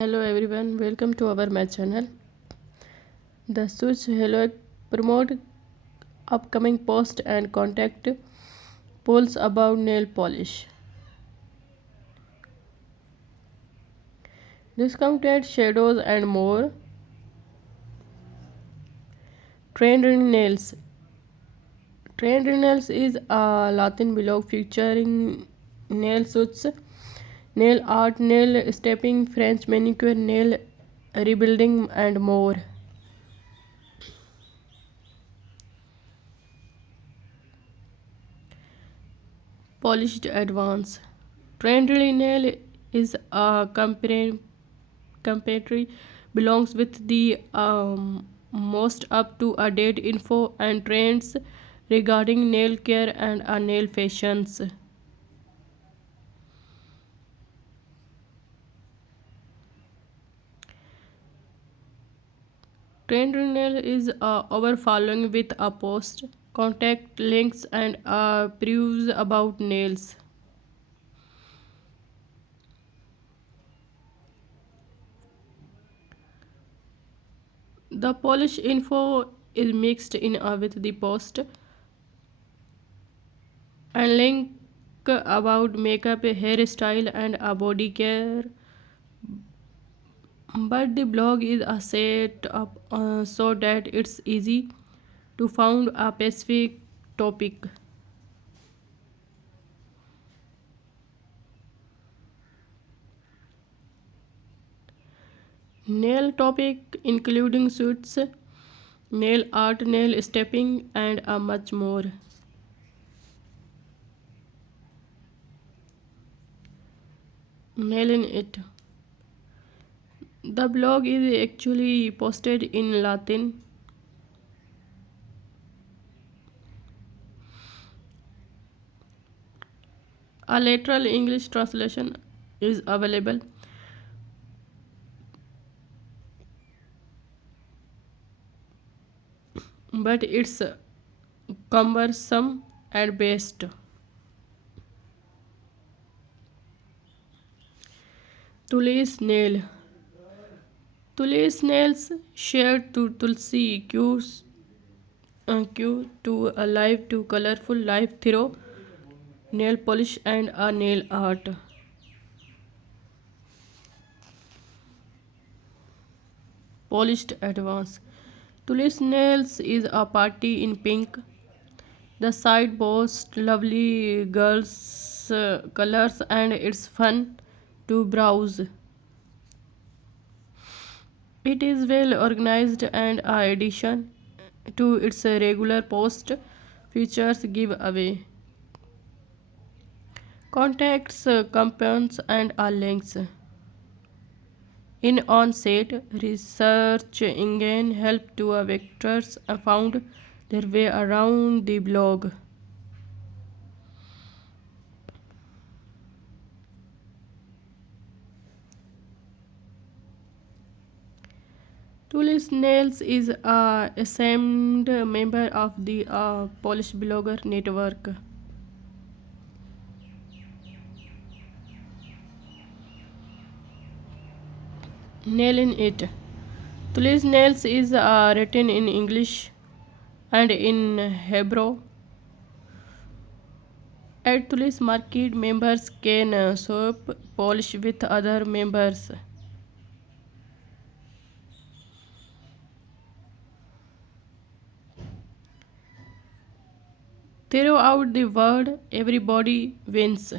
Hello everyone, welcome to our my channel. The switch hello promote upcoming post and contact polls about nail polish. Discounted shadows and more. Trendy nails. Trendy nails is a Latin blog featuring nail suits, nail art, nail stepping, French manicure, nail rebuilding, and more. Polished advance. Trendy nail is a company belongs with the most up to date info and trends regarding nail care and nail fashions. Trend nail is our following with a post, contact links, and previews about nails. The polish info is mixed in with the post and link about makeup, hairstyle, and body care. But the blog is set up so that it's easy to find a specific topic. Nail topic including suits, nail art, nail stepping, and much more. Nail in it. The blog is actually posted in Latin. A literal English translation is available. But it's cumbersome at best. Tulsi's nail. Tulsi's nails shared to tulsi cues cue to a live to colorful live through nail polish and a nail art. Polished advance. Tulsi's nails is a party in pink. The site boasts lovely girls colors and it's fun to browse. It is well organized and a addition to its regular post features giveaway. Contacts, compounds, and links. In on-set research engine help to vectors found their way around the blog. Tulis Nails is a esteemed member of the Polish blogger network. Nail in it. Tulis Nails is written in English and in Hebrew. At Tulis Market, members can swap Polish with other members. Throughout the world, everybody wins.